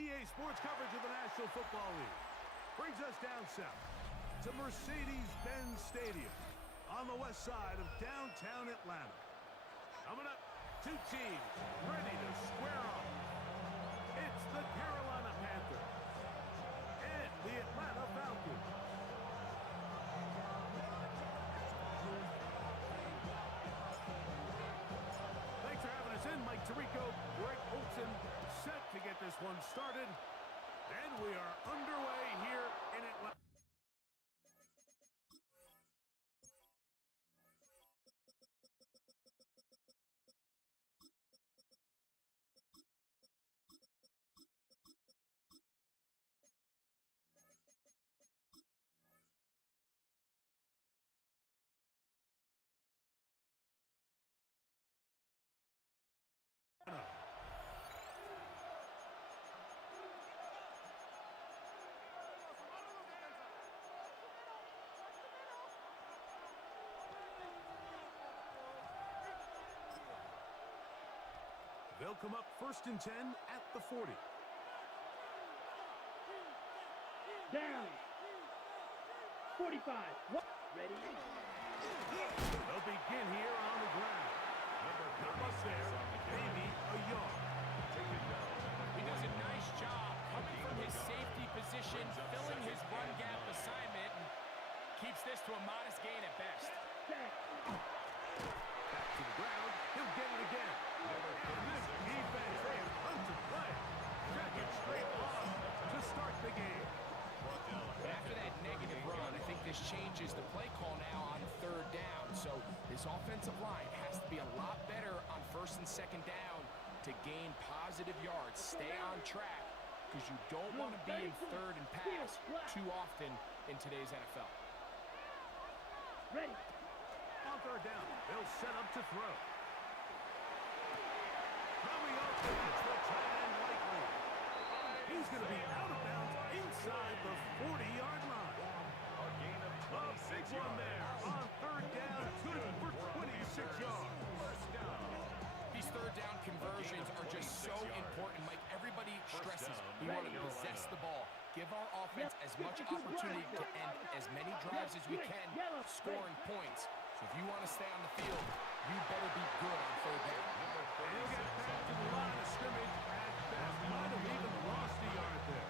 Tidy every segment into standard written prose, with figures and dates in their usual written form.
EA Sports coverage of the National Football League brings us down south to Mercedes-Benz Stadium on the west side of downtown Atlanta. Coming up, two teams ready to square off. It's the Carolina Panthers and the Atlanta Falcons. Thanks for having us in, Mike Tirico, Greg Olson, set to get this one started. And we are underway here in Atlanta. They'll come up 1st and 10 at the 40. Down. 45. Ready? They'll begin here on the ground. Not much there, maybe a yard. He does a nice job coming from his safety position, filling his run gap assignment, and keeps this to a modest gain at best. Back to the ground, he'll get it again. And this defense, they have tons of play. Second straight loss to start the game. After that negative run, I think this changes the play call now on 3rd down. So this offensive line has to be a lot better on 1st and 2nd down to gain positive yards. Stay on track because you don't want to be in 3rd and pass too often in today's NFL. Ready. On 3rd down, they'll set up to throw. Coming up, it's the tight end likely. He's going to be out of bounds inside the 40-yard line. A big one there on 3rd down, good for 26 yards. These 3rd down conversions are just so important. Like everybody stresses, we want to possess the ball. Give our offense as much opportunity to end as many drives as we can, scoring points. So if you want to stay on the field, you better be good on 3rd down. And he'll get back to the line of scrimmage at best. Might have even lost a yard there.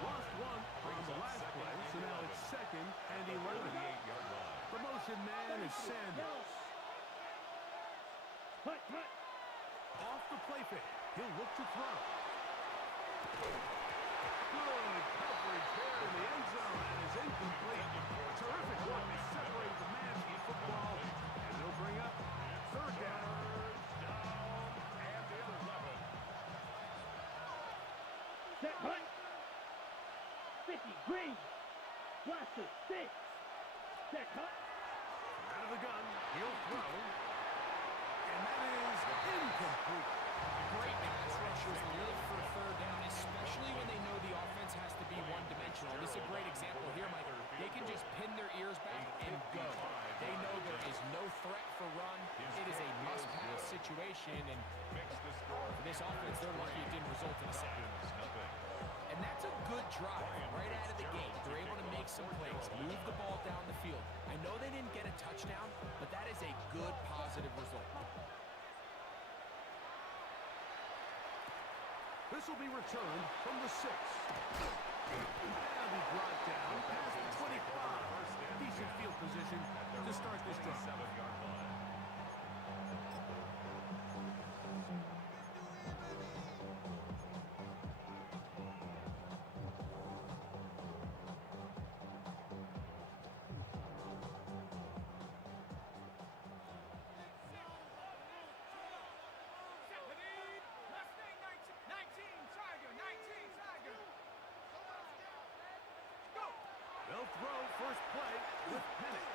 Lost one on the last play, so now it's 2nd and 11. The motion man is Sanders. Off the play fake, he'll look to throw. Good coverage there in the end zone, and is incomplete. Terrific work to separate the man from the football, and they'll bring up 3rd down. Set hunt. 50. Green. Blaster. 6. Set hunt. Out of the gun, he'll throw. And that is incomplete. Great pass rushers live for 3rd down, especially when they know the offense has to be one-dimensional. This is a great example here, Mike. They can just pin their ears back and go. They know there is no threat for run. It is a must-pass situation, and for this offense, they're lucky it didn't result in a sack. And that's a good drive right out of the gate. They're able to make some plays, move the ball down the field. I know they didn't get a touchdown, but that is a good, positive result. This will be returned from the 6. And he brought down past the 25. Decent field position to start this drive. They'll throw first play with Penix.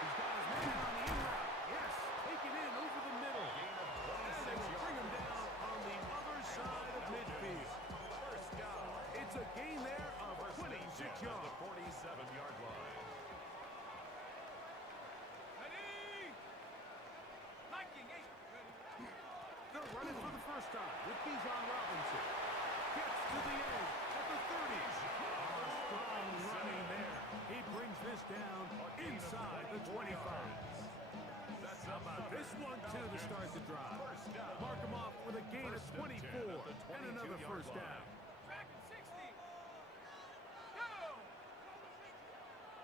He's got his man on the in route. Yes, take it in over the middle. And they will bring him down on the other side of midfield. It's a gain there of 26 yards. The 47-yard line. They're running for the first This time with Bijan Robinson. Gets to the edge at the 30. Strong running there. He brings this down inside the 25. How about this one, too, to start the drive? Mark him off with a gain of 24 and another first down. Back at 60. Go!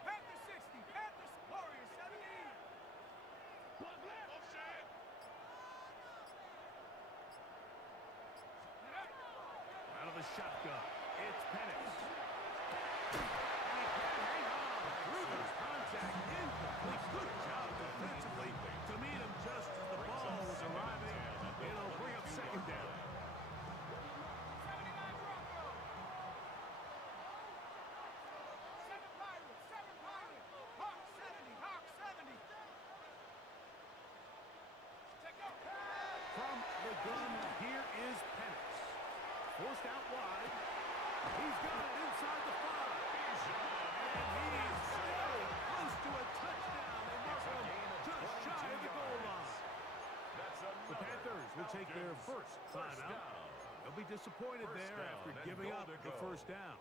Panthers 60. Panthers Warriors 70. Out of the shotgun, it's Penix. And he can't hang on through this contact. Incomplete. Good job defensively to meet him just as the ball was arriving. It'll bring up second down. 79 Broncos. 7 Pirates. 7 Pirates. Hawk 70. Hawk 70. Take go. From the gun, here is Penix. Forced out wide. He's got it inside the 5. And he's very close to a touchdown. They mark him just shy of the goal line. The Panthers will take their first timeout. They'll be disappointed there after giving up the first down.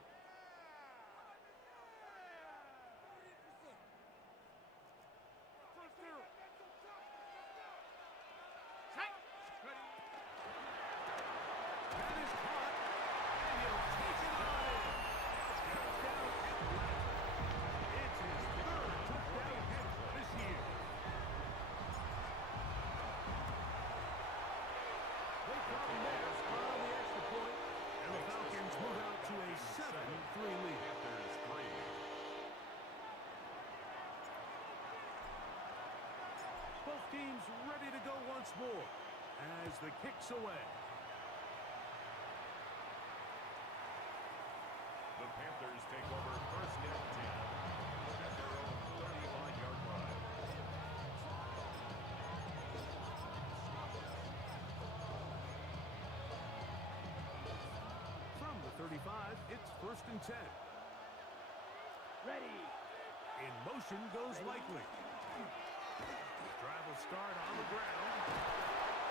That is caught, and he'll take it on in. Touchdown Atlanta. It's his third touchdown hit this year. They come there on the extra point, and the Falcons move out to a 7-3 lead. Both teams ready to go once more as the kick's away. The Panthers take over first and 10 at their own 35-yard line. From the 35, it's first and 10. Ready. In motion goes Likely. Drive will start on the ground.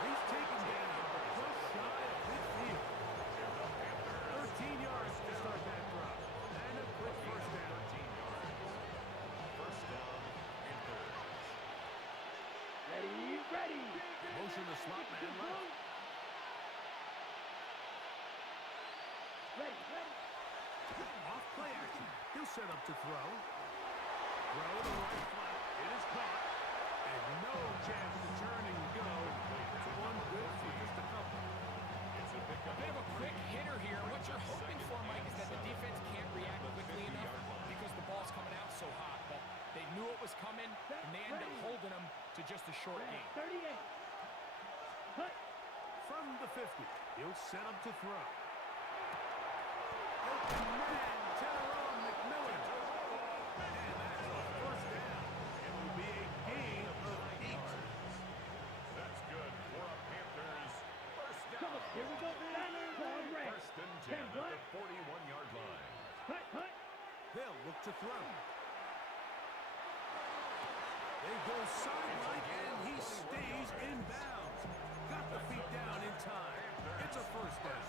He's taken down just shy of midfield. 13 yards to start that drive. And a quick first down. 13 yards. First down and 3rd. Ready. Ready. Motion the slot man left. Ready. Ready. Off play action. He'll set up to throw. Throw to the right flat. It is caught. And no chance to turn and go. It's one good for just a couple. It's a pickup. A bit of a quick hitter here. What you're hoping for, Mike, is that the defense can't react quickly enough because the ball's coming out so hot. But they knew it was coming, and they end up holding them to just a short game. 38. Cut. From the 50, he'll set up to throw. Open man, Tyrone McMillan. And that's a first down. It will be a gain of 8. That's good for a Panthers first Come on. down. Here we go. Correct. First and 10 at the 41-yard line. Cut. Cut. They'll look to throw. They go sideline, and he stays in bounds. Got the feet down in time. It's a first down.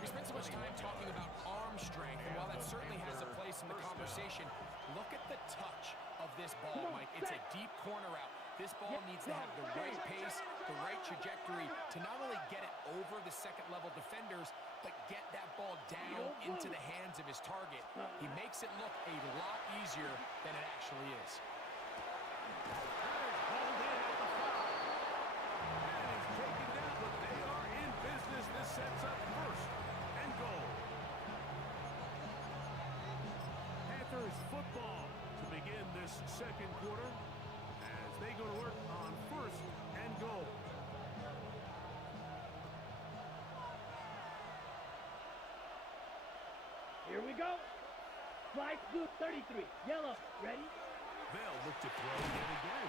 We spent so much time talking about arm strength, and while that certainly has a place in the conversation, look at the touch of this ball, Mike. It's a deep corner route. This ball needs to have the right pace, the right trajectory to not only get it over the second-level defenders, but get that ball down into the hands of his target. He makes it look a lot easier than it actually is. That is hauled in at the 5. And he's taken down, but they are in business. This sets up first and goal. Panthers football to begin this second quarter as they go to work on first and goal. Here we go. Flag blue 33. Yellow. Ready. They'll look to throw yet again.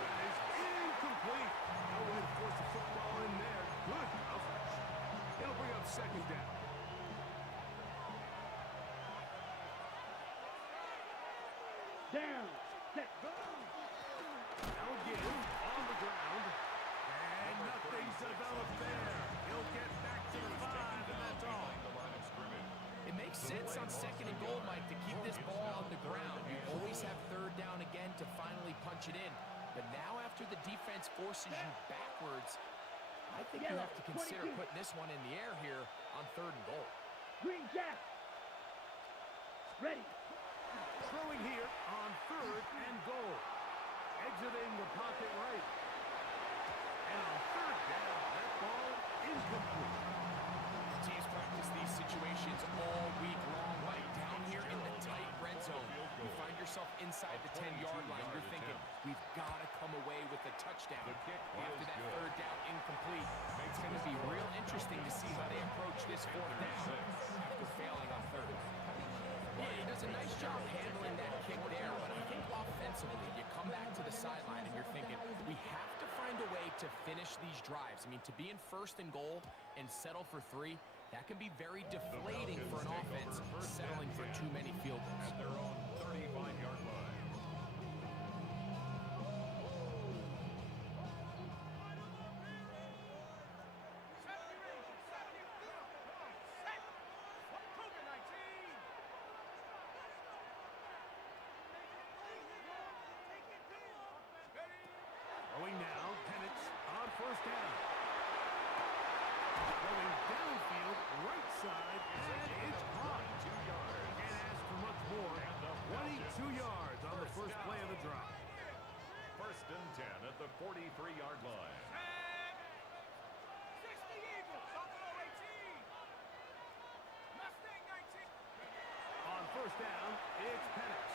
That is incomplete. No way to force the football in there. Good coverage. It'll bring up second down. Down. Set. Now again, on the ground. And nothing's develop there. He'll get back to the 5, and that's all. Behind the line of scrimmage. It makes sense on 2nd and goal, Mike, to keep this ball on the ground. You always have 3rd down again to finally punch it in. But now after the defense forces you backwards, I think you have to consider putting this one in the air here on 3rd and goal. Green Jack. Ready. Throwing here on 3rd and goal. Exiting the pocket right. And on 3rd down, that ball incomplete. Teams practice these situations all week long, right down here in the tight red zone. You find yourself inside the 10-yard line. You're thinking, we've got to come away with a touchdown. After that 3rd down incomplete, it's going to be real interesting to see how they approach this 4th down after failing on 3rd. Yeah, he does a nice job handling that kick there, but I think offensively, you come back to the sideline and you're thinking, we have to find a way to finish these drives. I mean, to be in 1st and goal and settle for 3, that can be very deflating for an offense settling for too many field goals. At their own 35-yard line. Going now, Penix on 1st down. Going downfield, right side, and it's caught. 2 yards. Can't ask for much more. 22 yards on the first play of the drive. 1st and 10 at the 43-yard line. On 1st down, it's Penix.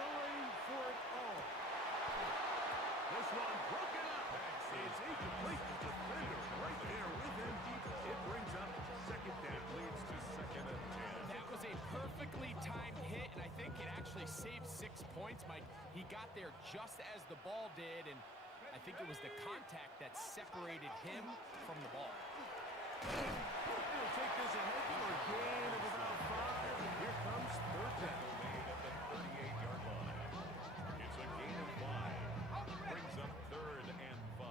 Going for it all. This one broken up. It's incomplete. Defender right there with him. It brings up 2nd down. Leads to 2nd and 10. That was a perfectly timed hit, and I think it actually saved 6 points, Mike. He got there just as the ball did, and I think it was the contact that separated him from the ball. He'll take this ahead for a gain of about 5, and here comes 3rd down. Made at the 38-yard line. It's a gain of 5. Brings up 3rd and 5.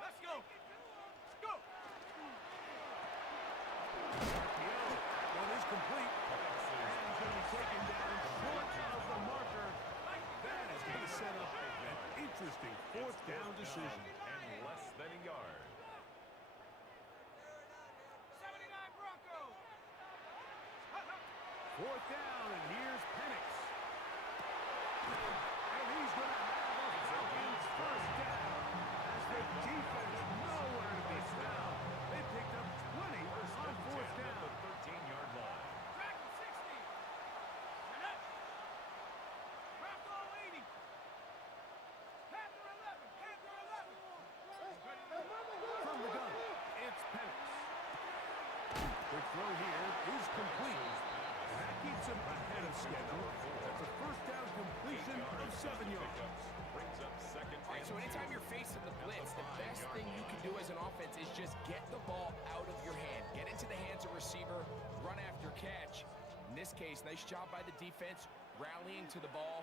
Let's go. Go. One is complete. And he's going to be taken down short of the marker. That is going to set up an interesting 4th down decision. And less than a yard. 79 Broncos. 4th down, and here's Penix. And he's going to have a Falcons 1st down as the defense nowhere to be found. They picked up 20 on 4th down. At the 13-yard line. Track 60. And up. Bronco 80. Panther 11. Panther 11. From the gun, it's Penix. The throw here is complete. That keeps him ahead of schedule. That's a 1st down completion of 7 yards. Brings up 2nd All right, so anytime you're facing the blitz, the best thing you can do as an offense is just get the ball out of your hand. Get into the hands of receiver, run after catch. In this case, nice job by the defense, rallying to the ball.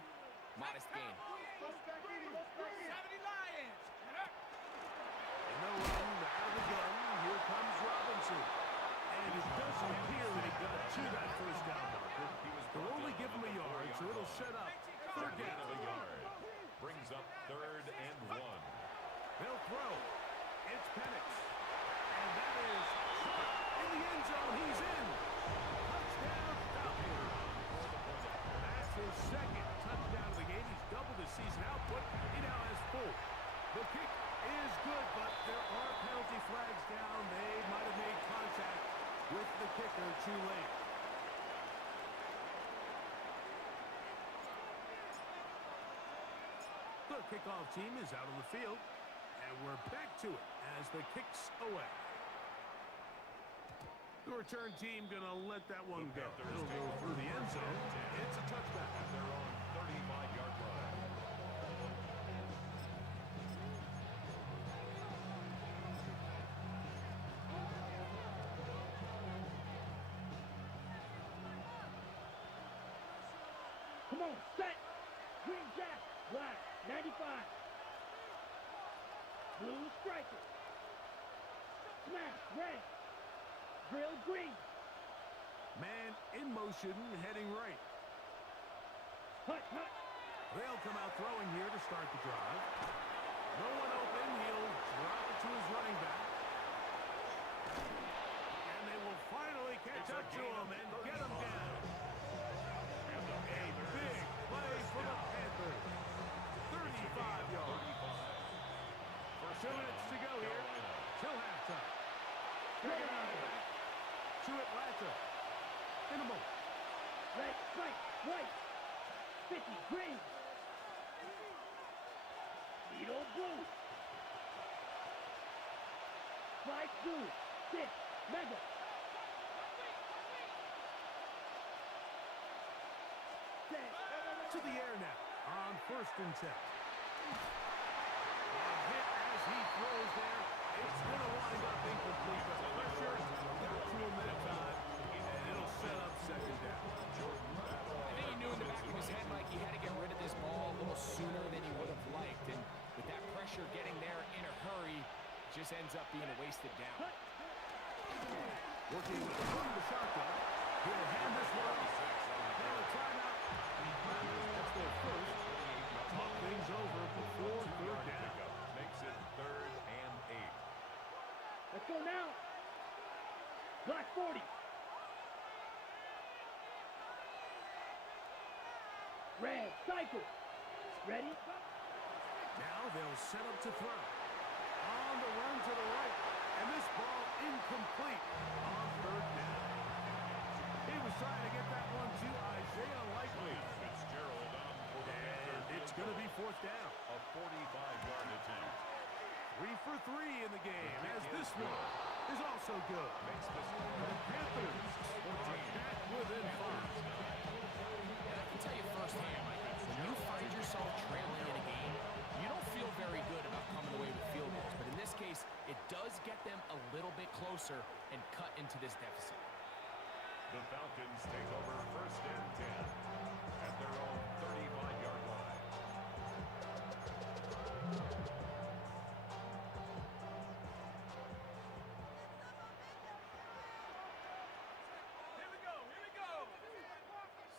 Modest gain. 70 Lions. And up. In the run, out of the gun, here comes Robinson. And it doesn't appear that he got to that 1st down marker. They'll only give him a yard, so it'll set up 3rd gain down. of a yard. Brings up 3rd and 1. They'll throw. It's Penix. And that is shot in the end zone. He's in. Touchdown, Falcons. That's his 2nd touchdown of the game. He's doubled his season output. He now has 4. The kick is good, but there are penalty flags down. They might have made contact with the kicker too late. The kickoff team is out on the field, and we're back to it as the kick's away. The return team gonna let that one go. It'll go through the end zone. It's a touchback. At their own 35-yard line. Come on, set. Green Jack. Black. 95. Blue striker. Smash, red. Drill, green. Man in motion, heading right. Hut, hut. They'll come out throwing here to start the drive. No one open. He'll drop it to his running back. And they will finally catch up to him and get him down. A big play for the Panthers. 35 yards. 2 minutes to go here till halftime. Second out of back to Atlanta. In a moment. Red, right, white. 50, green. Beetle, blue. Spike, blue. 6, mega. Set. To the air now on 1st and 10. A hit as he throws there. It's going to wind up incomplete, but the pressure got to him that time, and it'll set up second down. I think he knew in the back of his head, Mike, he had to get rid of this ball a little sooner than he would have liked. And with that pressure getting there in a hurry, it just ends up being a wasted down. Working from the shotgun. He'll hand this one off. Now a timeout. That's their first. Talk things over before 3rd down. Makes it 3rd and 8. Let's go now. Black 40. Red, cycle. Ready? Now they'll set up to throw. On the run to the right. And this ball incomplete on 3rd down. He was trying to get that one to Isaiah Likely. Fitzgerald on for the And it's going to be 4th down. a 45-yard attempt. 3 for 3 in the game, as this one is also good. Makes the The score Panthers are back within 5. And I can tell you firsthand, Mike, when you find yourself trailing in a game, you don't feel very good about coming away with field goals. But in this case, it does get them a little bit closer and cut into this deficit. The Falcons take over 1st and 10 at their own 35-yard line. Here we go, here we go.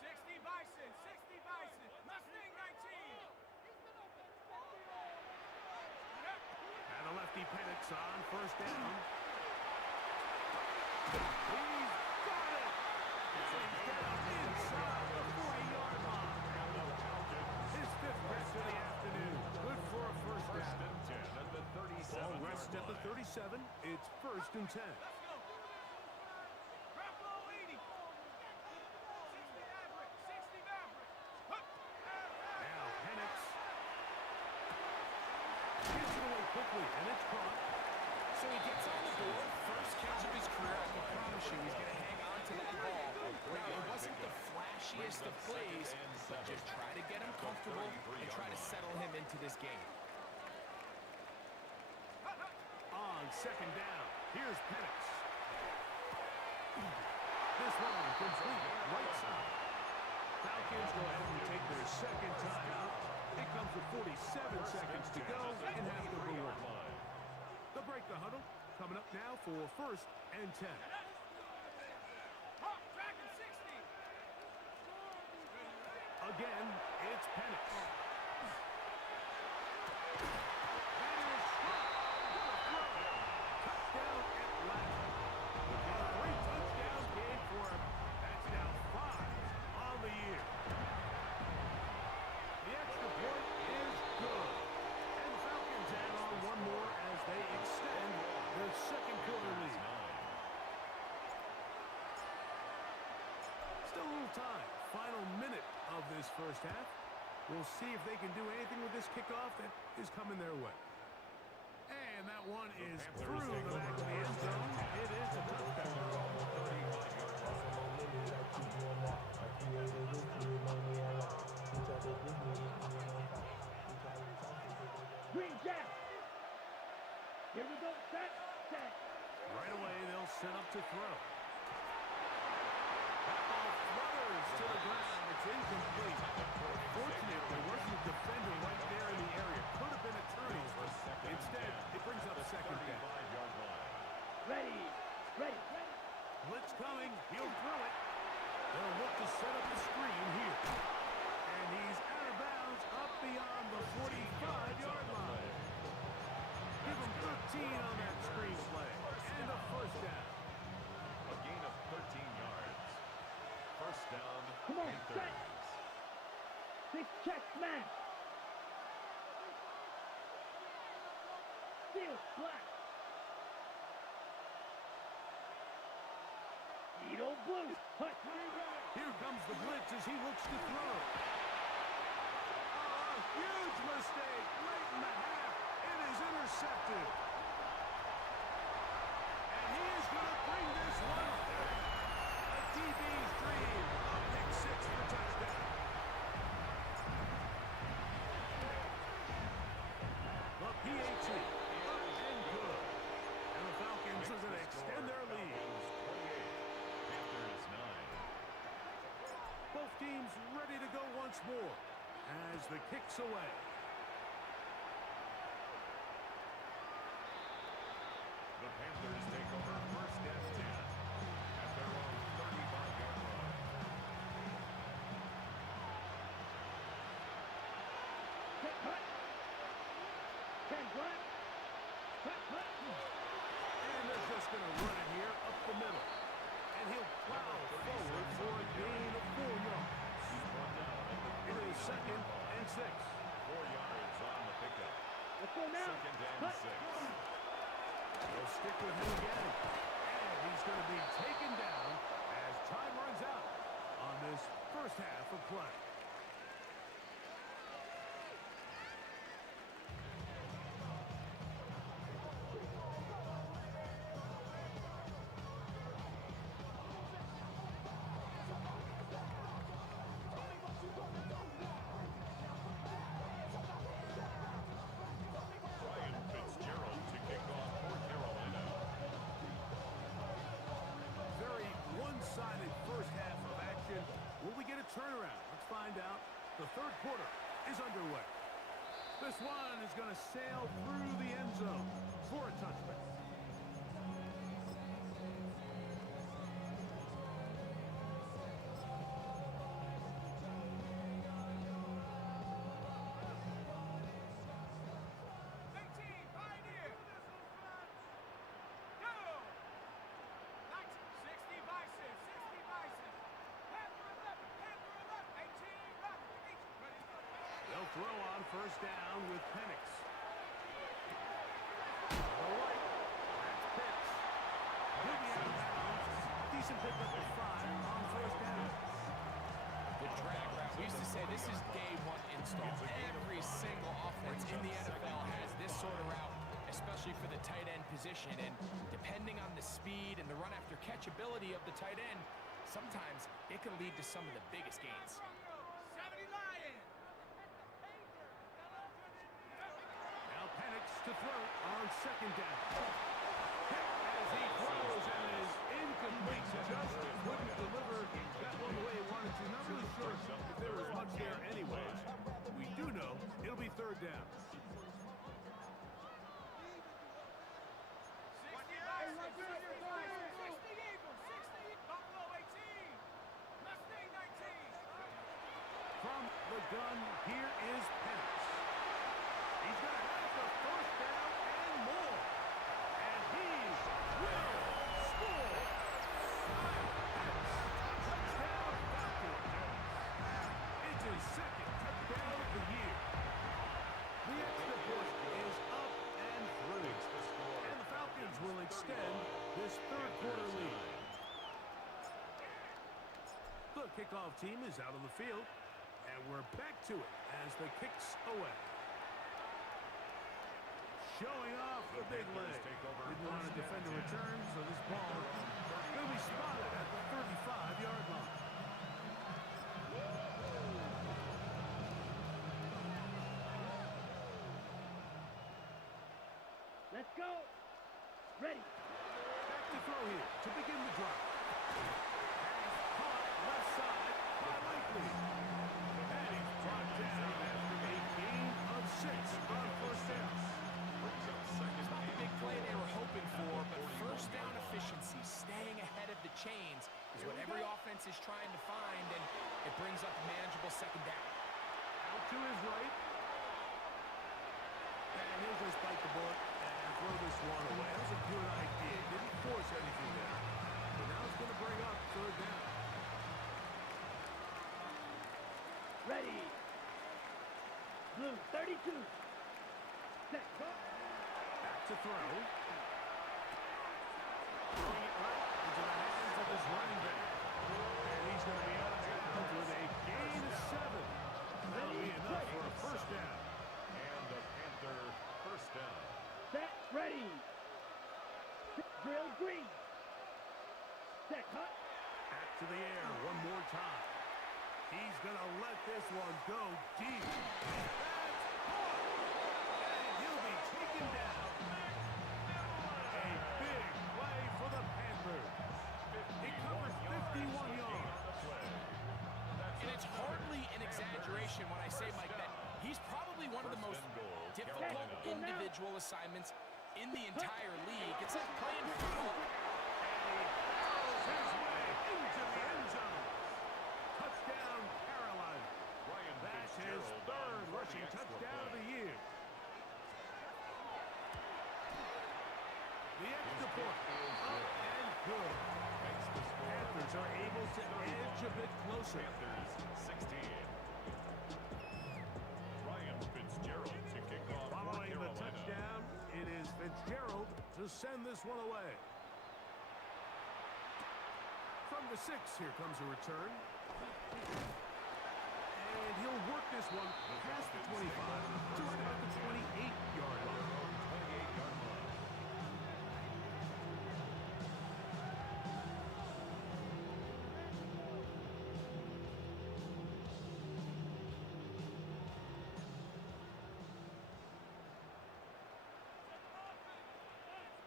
60 Bison, 60 Bison. Mustang 19. And a lefty Penix on 1st down. He's got it! He's down inside the 40-yard line. His 5th catch of the afternoon. Good for a 1st First down. and 10 at the 37. Ball rests at the 37. It's 1st and 10. Let's go. Garoppolo 80. 60 Maverick, 60 Maverick. Hup. Now Penix gets it away quickly, and it's caught. So he gets on the board, first catch of his career. I can promise you he's going to hang on to that ball. Now, it wasn't the flashiest of plays, but just try to get him comfortable and try to settle him into this game. On 2nd down, here's Penix. This one complete right side. Falcons go ahead and take their 2nd timeout. It comes with 47 seconds to go in half number 1. They'll break the huddle. Coming up now for 1st and 10. Hawk, Dragon 60. Again, it's Penix. That is touchdown Atlanta. A 3-touchdown game for him. That's now 5 on the year. The extra point is good. And Falcons add on one more as they extend their 2nd quarter lead. Still a little time. Final minute of this 1st half. We'll see if they can do anything with this kickoff that is coming their way. And that one is through the back of the end zone. It is a touchdown. Green Jack. Here we go. Set, set. Right away, they'll set up to throw. That ball flutters to the ground. It's incomplete. Fortunate there wasn't a defender right there in the area. Could have been a turnover. Instead, it to set up the screen here. And he's out of bounds up beyond the 45-yard line. Give him 13 on that screen play. And a first down. A gain of 13 yards. First down. Come on, and set. 6 check smash. Steal, black. Edo blue. Hut. Here comes the blitz as he looks to throw. Oh, a huge mistake late in the half. It is intercepted. And he is going to bring this one home. A DB's dream. A pick six for touchdown. The PAT up and good. And the Falcons are going to extend their lead. Panthers 9. Both teams ready to go once more as the kick's away. The Panthers take over first and 10 at their own 35-yard line. Hut, hut. 10 black. Hut, hut. And they're just going to run it here up the middle. And he'll plow forward for a gain of 4 yards. He's brought down at the It is 39-yard second line. and 6. 4 yards on the pickup. Let's go now. Second and Hut. 6. They'll stick with him again. And he's going to be taken down as time runs out on this first half of play. Ryan Fitzgerald to kick off for Carolina. Very one-sided first half of action. Will we get a turnaround? Let's find out. The third quarter is underway. This one is going to sail through the end zone for a touchdown. They'll throw on first down with Penix. To the right. That's Pitts. He'll be out of bounds. Decent pickup of 5 on first down. The drag route. We used to say this is day one install. Every single offense in the NFL has this sort of route, especially for the tight end position. And depending on the speed and the run after catch ability of the tight end, sometimes it can lead to some of the biggest gains. 70 Lions. Now Penix to throw on second down. Pick as he throws and is incomplete. Just couldn't deliver that one the way he wanted to. Not really sure if there was much there anyways. We do know it'll be third down. 60 Bison, 60 Bison, 60 Eagles, 60 Buffalo 18, Mustang 19. From the gun, here is Penix. He's going to have the first down and more. And he will score. Touchdown Falcons. It's his second touchdown of the year. The extra point is up and through. And the Falcons will extend this third quarter lead. The kickoff team is out on the field. And we're back to it as the kick's away. Showing off the big leg. Didn't want to defend the return, so this ball will be spotted at the 35-yard line. Let's go. Ready. Back to throw here to begin the drive. Pass caught left side by Likely. And he's brought down after a gain of 6 on first down. It's not the big play they were hoping for, but first down efficiency, staying ahead of the chains, is It's what every offense is trying to find, and it brings up a manageable second down. Out to his right. And he'll just bite the bullet and throw this one away. That was a good idea. Didn't force anything there. But now it's going to bring up third down. Ready. Blue 32. Set. Back to throw. Throwing it right into the hands of his running back. And he's going to be out of bounds with a gain of 7. That'll be enough for a first down. And the Panther first down. Set. Ready. Drill green. Set. Hut. Back to the air one more time. He's going to let this one go deep. That's caught. And he'll be taken down. A big play for the Panthers. He covers 51 yards. And it's hardly an exaggeration when I say, Mike, that he's probably one of the most difficult individual assignments in the entire league. It's like playing football. And he barrels his way into the end zone. Touchdown, Carolina. That's his third rushing touchdown of the year. The extra point, up and good. Panthers are able to edge a bit closer. Panthers 16. Ryan Fitzgerald to kick off for Following the Carolina. touchdown, it is Fitzgerald to send this one away. From the 6, here comes a return. And he'll work this one past the 25 to about the 28-yard line. 28-yard line.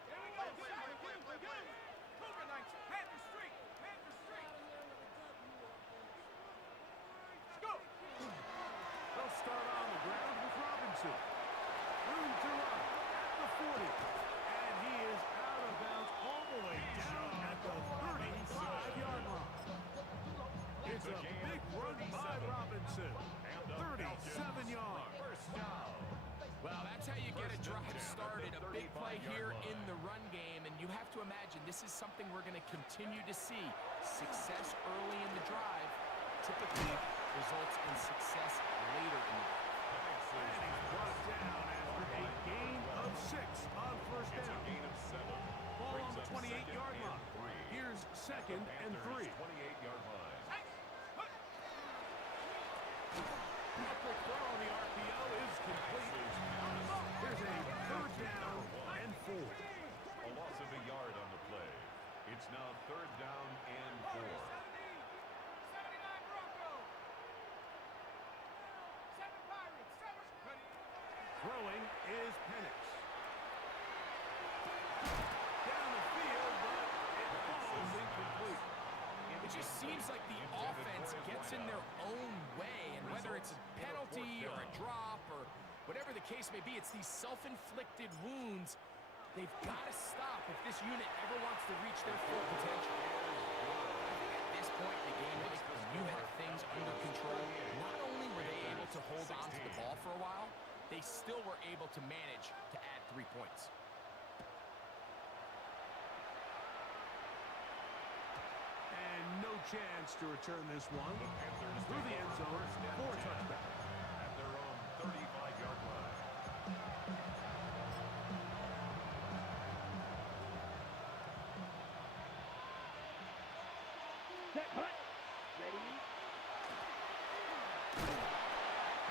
Here we go. Cougar 19. Panther Street. Panther Street. Let's go. They'll start on the ground with Robinson. Room to run at the 40. And he is out of bounds all the way down at the 35-yard line. It's a big run by Robinson. 37 yards. First down. Well, that's how you get a drive started, a big play here in the run game, and you have to imagine this is something we're going to continue to see. Success early in the drive typically results in success later in the drive. And he's brought down after a gain of 6 on first It's a down. gain of 7. Ball on Brings the up 28-yard second line. and 3. Here's second and 3. 28-yard line. Upward throw on the RPO is complete. Here's a third down and 4. A loss of a yard on the play. It's now third down and 4. 79 Broncos. 7 Pirates. 7. Ready. Throwing is Penix. Down the field, but it falls incomplete. It just seems like the offense gets in their own way, and whether it's a penalty or a drop or whatever the case may be, it's these self-inflicted wounds. They've got to stop if this unit ever wants to reach their full potential. I think at this point in the game, Mike, when you have things under control, not only were they able to hold on to the ball for a while, they still were able to manage to add 3 points. And no chance to return this one. Through the end zone for a touchback. At their own 35-yard line. Set. Hut. Ready.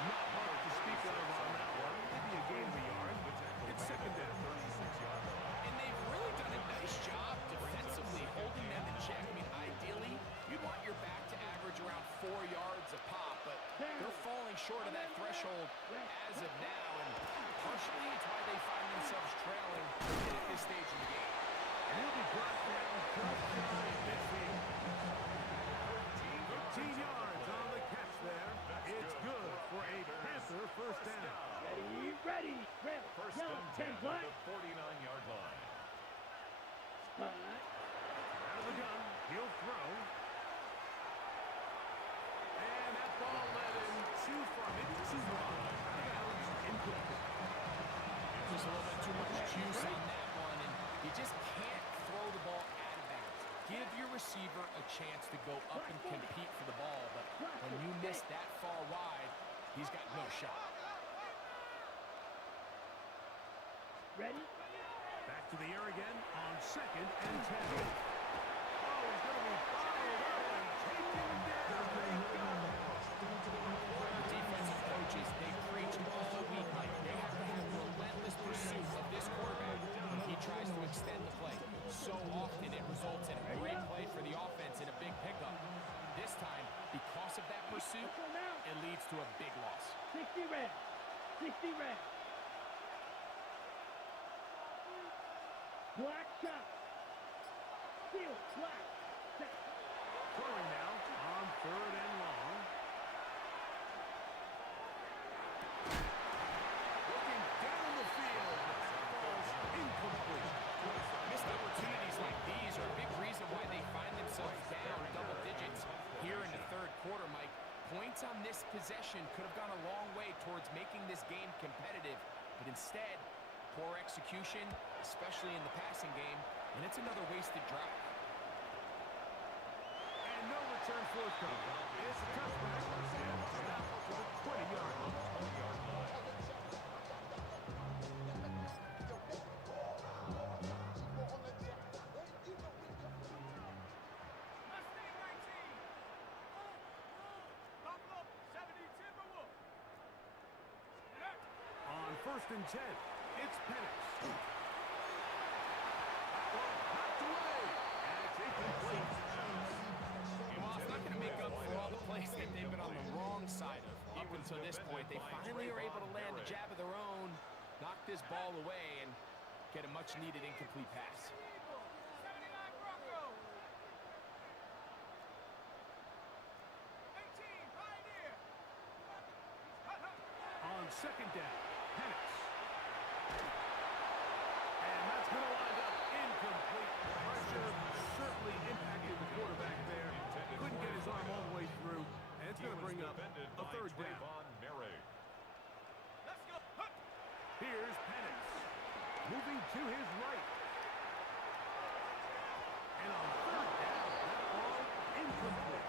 Not hard to speak of on that one. Maybe a gain of a yard. It's second down. 36-yard line. And they've really done a nice job defensively holding them in check. I mean, ideally, you'd want your back to average around 4 yards a pop, but they're falling short of that threshold as of now, and partially it's why they find themselves trailing at this stage of the game. And he'll be brought down just shy of midfield. 13 yards on the catch there. It's good for a Panther first down. Ready. Ready. Red. First Yellow. and 10 10 black. at the 49-yard line. Hut. Out of the gun. He'll throw. juice on that one, and you just can't throw the ball out of bounds. Give your receiver a chance to go up and compete for the ball, but when you miss that far wide, he's got no shot. Ready? Back to the air again on 2nd and 10. Oh, he's going to be followed up and taken down. The defensive coaches, they preach all week like they have to have relentless pursuit of this quarterback when he tries to extend the play. So often it results in a great play for the offense and a big pickup. This time, because of that pursuit, it leads to a big loss. 60 red. 60 red. Black shot. Steal. Black. Set. Throwing now on 3rd and long. Looking down the field. Ball's incomplete. Missed opportunities like these are a big reason why they find themselves down double digits here in the 3rd quarter, Mike. Points on this possession could have gone a long way towards making this game competitive, but instead, poor execution, especially in the passing game, and it's another wasted drive. And no return forthcoming. It's a touchback. And out to the 20-yard line. Mustang 19. Buffalo 70 Timberwolves. On 1st and 10, it's Penix. That one knocked away. And it's incomplete. Well, it's not going to make up for all the plays that they've been on the wrong side of up until this point. They finally are able to land a jab of their own, knock this ball away, and get a much-needed incomplete pass. 79 Broncos. 18 Pioneer. On 2nd down, Penix. And that's going to wind up incomplete. Pressure certainly impacted the quarterback there. Couldn't get his arm all the way through. And it's going to bring up a 3rd down. Let's go. Here's Penix. Moving to his right. And on 3rd down, that ball incomplete.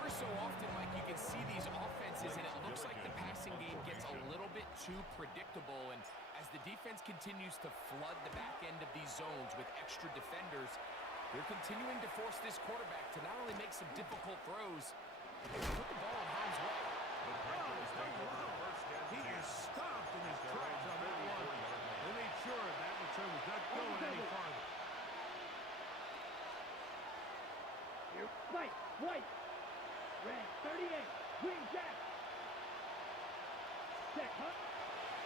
Ever so often, Mike, you can see these offenses, and it looks like the passing game gets a little bit too predictable. And as the defense continues to flood the back end of these zones with extra defenders, they're continuing to force this quarterback to not only make some difficult throws, but put the ball in harm's way. He is stopped in his tracks on that one. They made sure that return was not going any farther. Here. White. White. Red. 38. Green jack. Check. Hunt.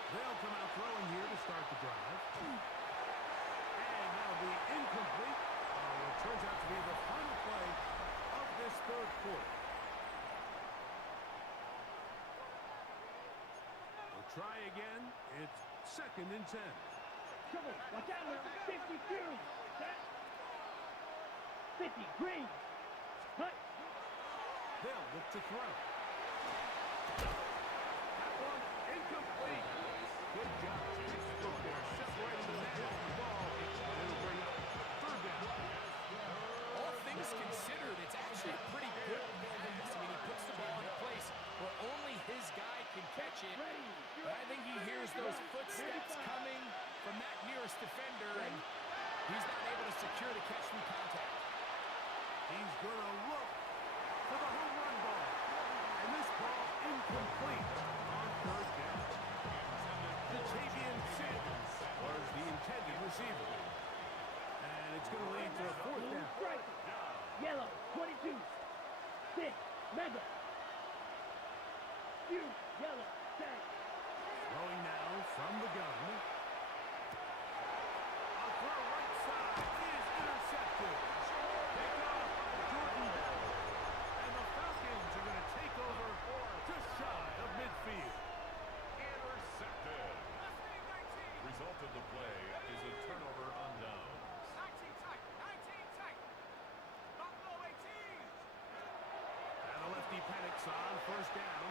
They'll come out throwing here to start the drive. And that'll be incomplete. What turns out to be the final play of this 3rd quarter. We'll try again. It's 2nd and 10. Trouble. Watch out now. 50 Fury. Set. 50 Green. Hunt. They'll look to throw. That one incomplete. Good job. They're separating the man from the ball. It'll bring up 3rd down. All things considered, it's actually a pretty good pass. I mean, he puts the ball in a place where only his guy can catch it. But I think he hears those footsteps coming from that nearest defender, and he's not able to secure the catch through contact. He's going to look for the home run ball. And this ball incomplete on 3rd down. Jatavian Sanders was the intended receiver. And it's going to lead to a 4th down. Strike. Yellow. 22. 6. Mega. Huge. Yellow. Tag. Throwing now from the gun. A throw right side is intercepted. Picked off by Jordan Bell. And the Falcons are going to take over just shy of midfield. Intercepted. Mustang 19. Result of the play is a turnover on downs. 19 tight. 19 tight. Buffalo 18. And a lefty Penix on 1st down.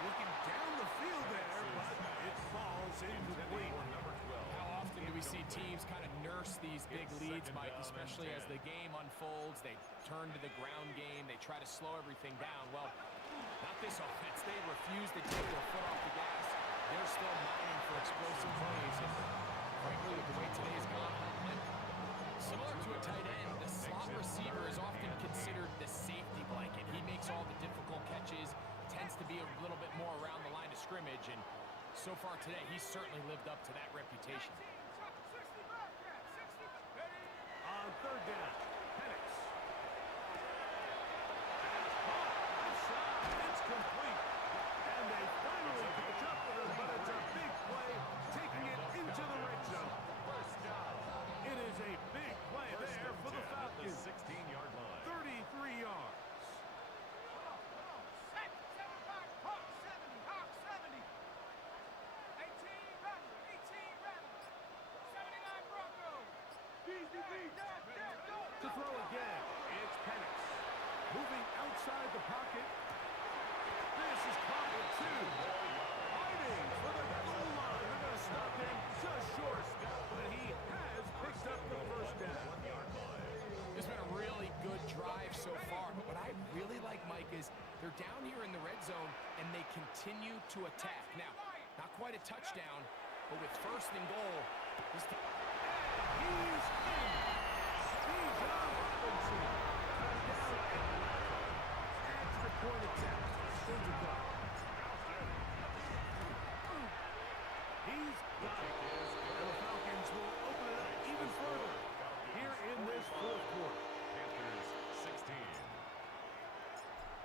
Looking down the field there, but see teams kind of nurse these big leads, Mike, especially as the game unfolds. They turn to the ground game. They try to slow everything down. Well, not this offense. They refuse to take their foot off the gas. They're still mining for explosive plays. And frankly, with the way today's gone, similar to a tight end, the slot receiver is often considered the safety blanket. He makes all the difficult catches, tends to be a little bit more around the line of scrimmage, and so far today, he's certainly lived up to that reputation. On third down, Penix. It's complete. And they finally catch up with him, but it's a big play, taking it into the red zone. It is a big play there for the Falcons. 16-yard line. 33 yards. To throw again, it's Penix. Moving outside the pocket. This is caught at 2. Fighting for the goal line. They're going to stop him just short. But he has picked up the first down. It's been a really good drive so far, but what I really like, Mike, is they're down here in the red zone, and they continue to attack. Now, not quite a touchdown, but with first and goal, this He's in. Bijan Robinson. Touchdown. Adds the point attempt. Syndergaard. He's got it. And the Falcons will open it up even further here in this fourth quarter. Panthers 16.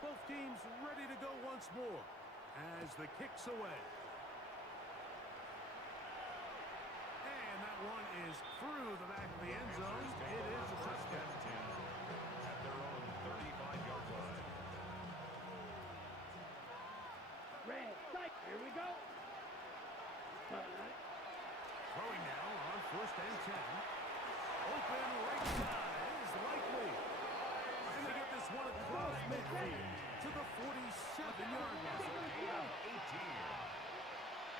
Both teams ready to go once more as the kick's away. And that one is through the back of the end zone. It is a touchdown. At their own 35-yard line. Red, sight. Here we go. Throwing now on first and 10. Open right side is likely. And they get this one across midfield to the 47-yard line. 18.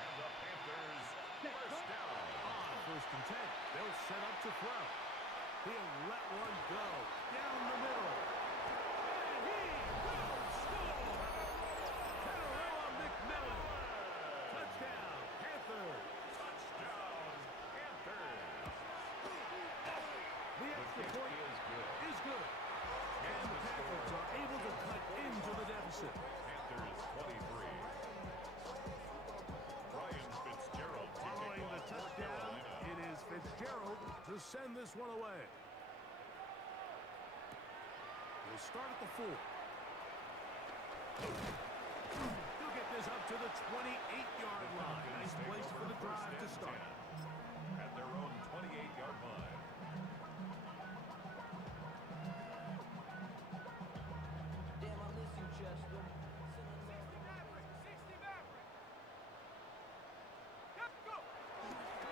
And the Panthers first down. On first and 10, they'll set up to throw. He'll let one go down the middle. And he will score! Panarella McMillan. Touchdown, Panthers. Touchdown, Panthers. The extra kick point is good. And the Panthers are able to cut into the deficit. Panthers 23. Ryan Fitzgerald Following kicking the off for touchdown, Carolina. it is Fitzgerald to send this one away. We'll start at the 4. He'll get this up to the 28-yard line. Nice place for the drive to start. At their own 28-yard line. Damn, I miss you, Chester.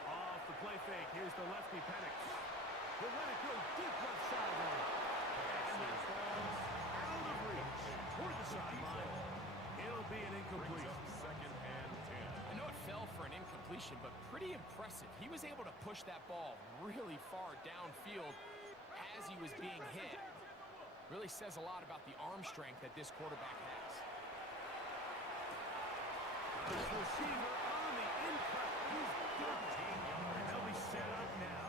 Off the play fake, here's the lefty Penix. He'll let it go deep left sideline. And that falls out of reach. Toward the sideline. It'll be an incomplete. Brings up second and 10. I know it fell for an incompletion, but pretty impressive. He was able to push that ball really far downfield as he was being hit. Really says a lot about the arm strength that this quarterback has. This receiver on the in-cut. He's good. They'll be set up now.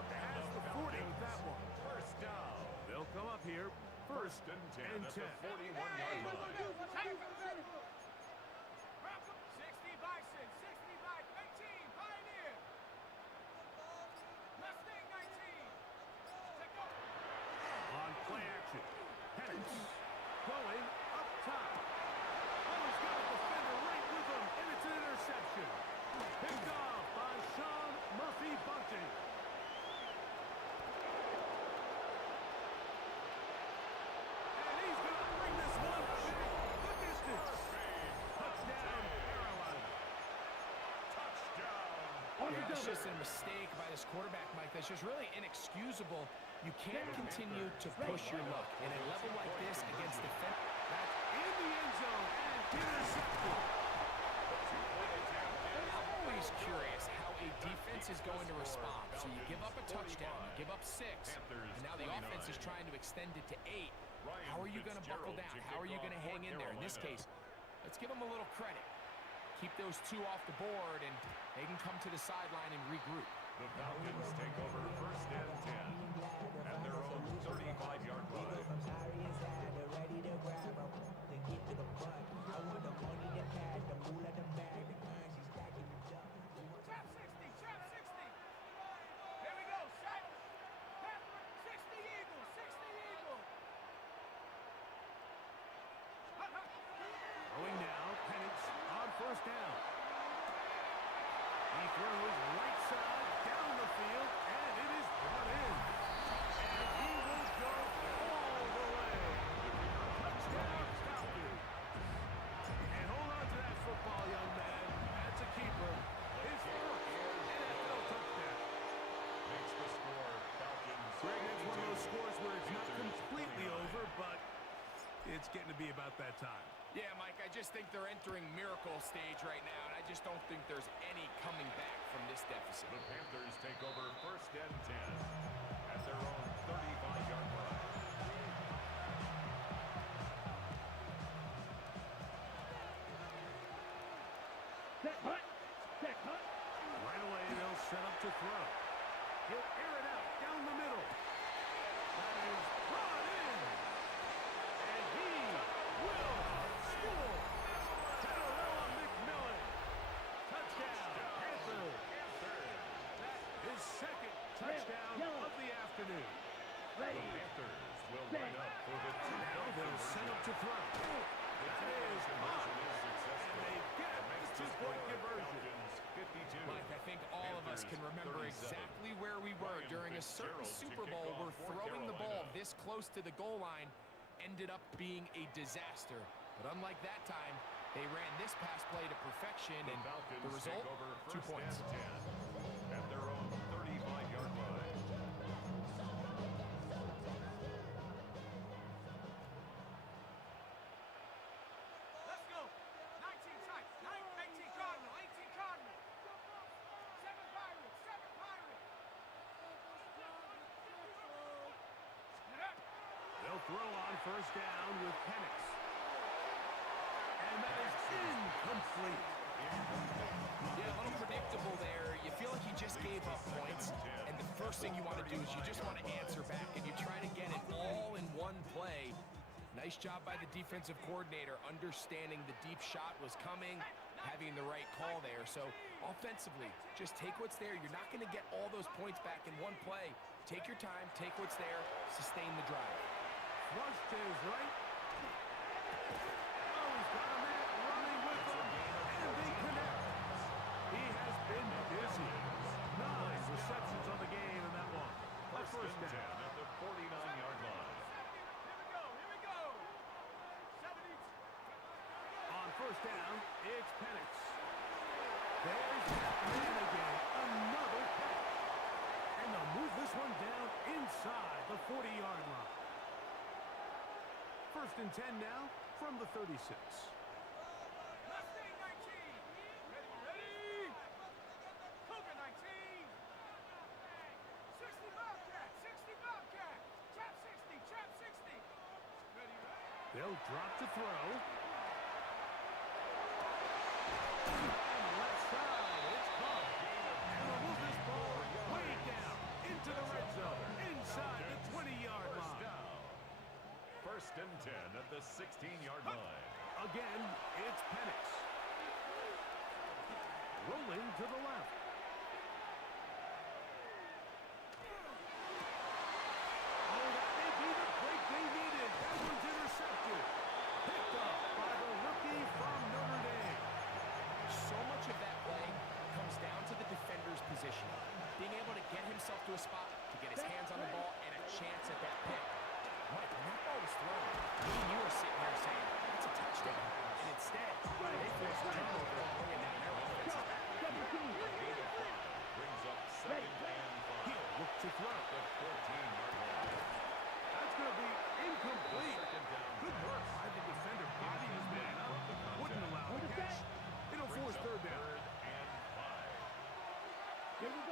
Up past the 40 with that one. First down. They'll come up here. First and 10 and at 10. the 41-yard line. 60 Bison, 60 by 18, Pioneer. Mustang 19. Take go. On play action. Penix going up top. Oh, he's got a defender right with him, and it's an interception. Picked off by Sean Murphy Bunting. And he's going to bring this one back the distance. Touchdown, Carolina. Touchdown. Yeah, it's just a mistake by this quarterback, Mike. That's just really inexcusable. You can't continue to push your luck. In a level like this against defense. That's in the end zone and intercepted. I'm always curious how a defense defense is going to respond. So you give up a touchdown, you give up 6, and now the offense is trying to extend it to 8. How are you going to buckle down? How are you going to hang in there? In this case, let's give them a little credit. Keep those 2 off the board, and they can come to the sideline and regroup. The Falcons take over first and 10 at their own 35-yard line. Trap 60, trap 60. Here we go, set. 60 Eagles, 60 Eagles. Going now, Penix on first down. He throws right side down the field, and it is brought in. And he will go all the way. Touchdown, Falcons. And hold on to that football, young man. That's a keeper. His first NFL touchdown. Makes the score Falcons. Greg, it's one of those scores where it's not completely over, but it's getting to be about that time. Yeah, Mike, I just think they're entering miracle stage right now, and I just don't think there's any coming back from this deficit. The Panthers take over first and 10 at their own 35-yard line. Set hunt. Set hunt. Right away, they'll set up to throw. He'll air it out down the middle. That is brought in. And he will score. Tyrell McMillan. Touchdown, Panthers. His second touchdown of the afternoon. The Ready. Panthers will line up for the Now they'll set up to throw. That is on. And they get the two-point conversion. 52. Mike, I think all of us can remember exactly where we were during a certain Super Bowl where throwing the ball this close to the goal line ended up being a disaster. But unlike that time, they ran this pass play to perfection, and the result, 2 points. At their own 35-yard line. Let's go. 19 tight. 18 Cardinal, 18 Cardinal. 7 Pirates, 7 Pirates. They'll throw on first down with Penix. And that is incomplete. Yeah, a little predictable there. You feel like you just gave up points, and the first thing you want to do is you just want to answer back, and you try to get it all in one play. Nice job by the defensive coordinator, understanding the deep shot was coming, having the right call there. So offensively, just take what's there. You're not going to get all those points back in one play. Take your time, take what's there, sustain the drive. Flush to his right. Oh, he's got a man running with him. And they connect. He has been busy. 9 receptions on the game in that one. First and 10 down. at the 49-yard line. Here we go. 70. On first down, it's Penix. There's that man again. Another catch. And they'll move this one down inside the 40-yard line. First and 10 now from the 36. Mustang 19. Ready. Cougar 19. 60 Bobcat, 60 Bobcat. Trap 60, trap 60. Ready. They'll drop to throw. And left side, it's caught. And they'll move this ball way down into the red zone, inside the 20-yard line. First and 10 at the 16-yard line. Again, it's Penix. Rolling to the left. Oh, that may be the break they needed. That one's intercepted. Picked up by the rookie from Notre Dame. So much of that play comes down to the defender's position. Being able to get himself to a spot, to get his hands on the ball, and a chance at that pick. Mike, when that ball was thrown, me and you were sitting there saying, that's a touchdown. And instead, they forced a turnover and bring it down their offense. Brings up second and 5. He'll look to throw. The 14-yard line. That's going to be incomplete. Second down. Good work by the defender. Body his man up. Wouldn't allow the catch. It'll force third down. Third and 5. Here we go.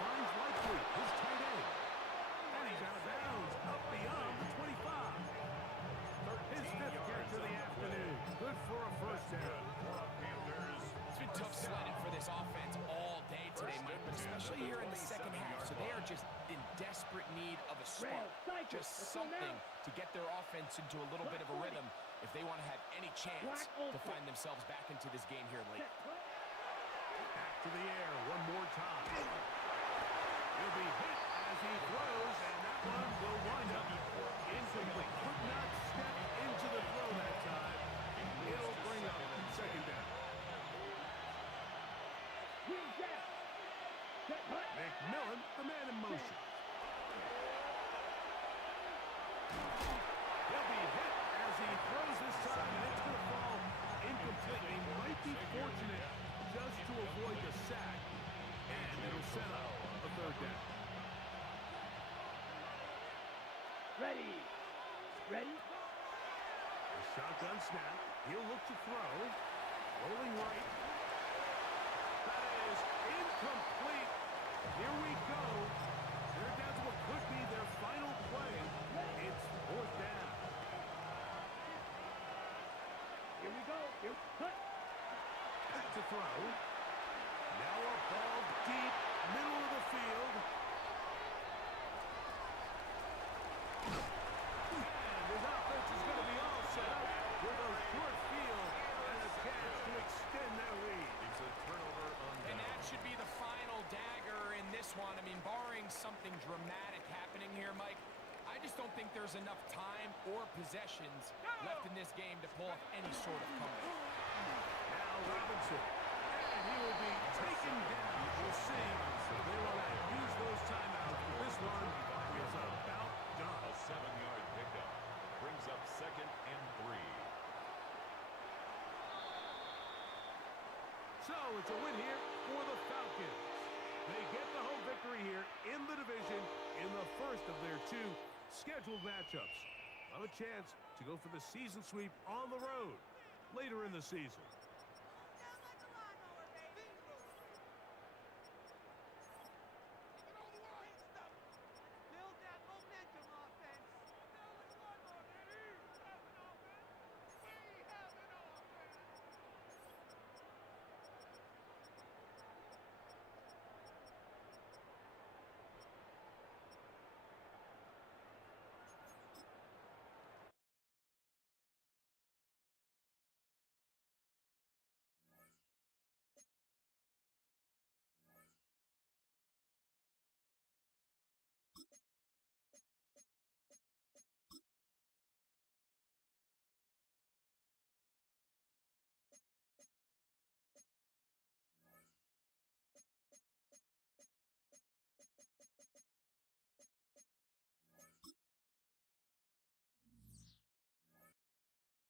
finds Likely, his tight end. And he's out of bounds, up beyond the 25. His fifth catch of the afternoon. Good for a first down. It's been tough sledding for this offense all day today, Mike, but especially here in the second half. So they are just in desperate need of a spark, just something to get their offense into a little bit of a rhythm if they want to have any chance to find themselves back into this game here late. Back to the air one more time. He'll be hit as he throws, and that one will wind up incomplete. Could not step into the throw that time. It'll bring up second down. McMillan, the man in motion. He'll be hit as he throws this time, and it's going to fall incomplete. He might be fortunate just to avoid the sack, and it'll set up a third down. Ready. Ready. A shotgun snap. He'll look to throw. Rolling right. That is incomplete. Here we go. They're down to what could be their final play. It's fourth down. Here we go. Here. Cut. Back to throw. Now a ball deep, middle of the field. And his offense is going to be all set up with a short field and a chance to extend their lead. It's a turnover on And down. that should be the final dagger in this one. I mean, barring something dramatic happening here, Mike, I just don't think there's enough time or possessions left in this game to pull off any sort of comeback. Now Robinson. And he will be taken down. We'll see. They will use those timeouts. This one is about done. A 7-yard pickup brings up second and 3. So it's a win here for the Falcons. They get the home victory here in the division in the first of their 2 scheduled matchups. Have a chance to go for the season sweep on the road later in the season.